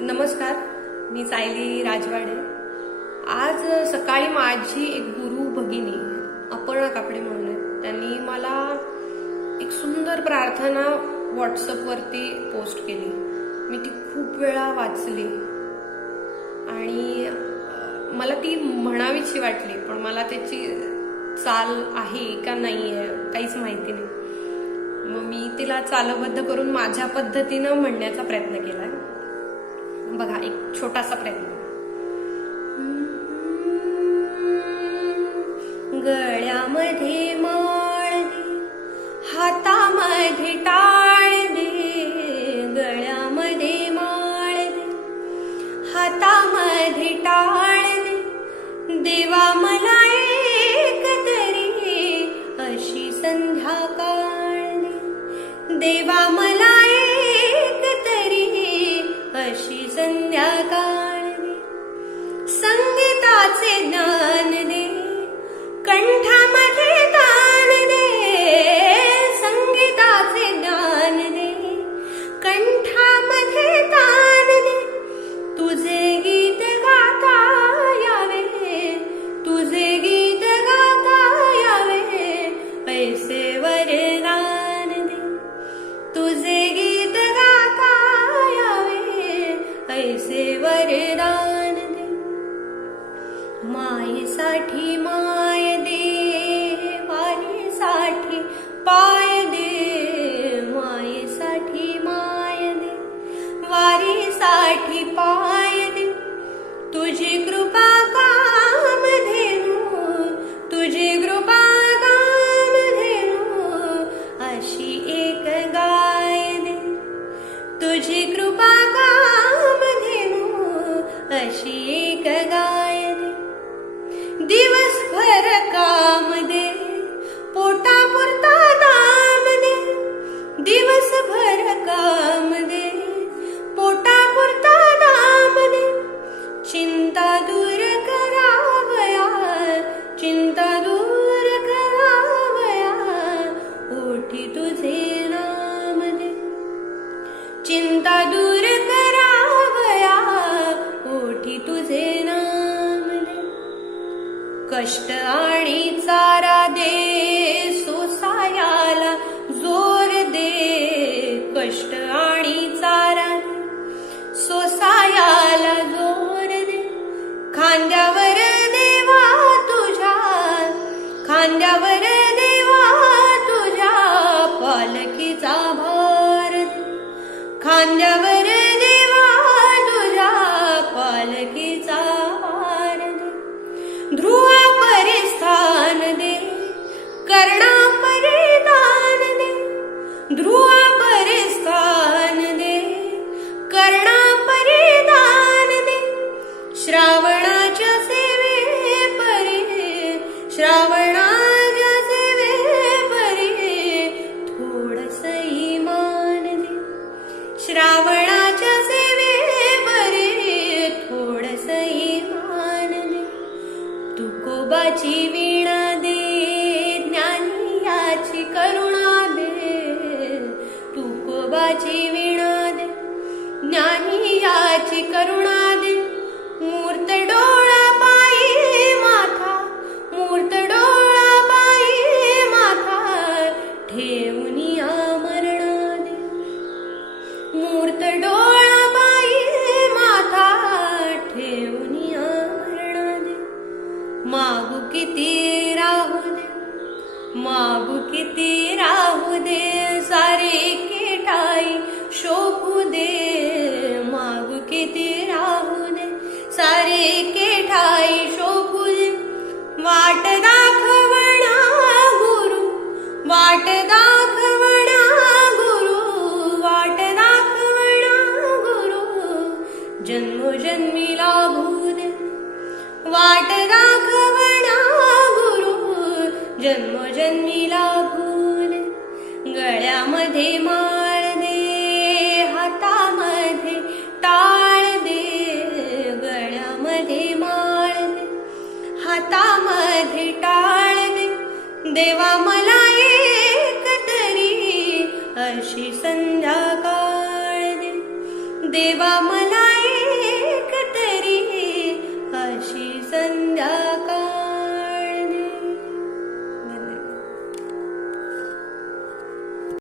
नमस्कार मी सायली राजवाडे. आज सकाळी माझी एक गुरु भगिनी अपर्णा कापडे म्हणून आहेत. त्यांनी मला एक सुंदर प्रार्थना व्हॉट्सअपवरती पोस्ट केली. मी ती खूप वेळा वाचली. आणि मला ती म्हणावीशी वाटली पण मला त्याची चाल आहे का नाही आहे काहीच माहिती नाही. मग मी तिला चालबद्ध करून माझ्या पद्धतीनं म्हणण्याचा प्रयत्न केला आहे बघा एक छोटासा प्रयत्न. गळ्यामध्ये माळ हातामध्ये टाळ दे. गळ्यामध्ये माळ हातामध्ये टाळ दे. देवा मला एक तरी अशी संध्याकाळ देवा तुझे गीत गाता यावे ऐसे वरदान दे. मायेसाठी मा तुझी कृपा काम धेनू अशी कष्ट आणि चारा दे सोसायाला. जोर दे कष्ट आणि चारा. सोसायाला जोर दे. खांद्यावर तुकोबाची वीणा दे ज्ञानियाची करुणा दे. तुकोबाची वीणा दे ज्ञानियाची करुणा किती राहू दे. मागू किती राहू दे. सारे किटाई शोभू दे. मागू किती राहू दे. सारे केठाई शोभू दे. वाट दाखवणा गुरु. वाट दाखवणा गुरु. वाट दाखवणा गुरु. जन्मोजन्मी लाभू दे. वाट दाख जन्मोजन्मी लाभू गळ्यामध्ये माळ दे हातामध्ये टाळ दे गळ्यामध्ये माळ दे हातामध्ये टाळ दे. देवा मला एक तरी अशी संध्याकाळ दे. देवा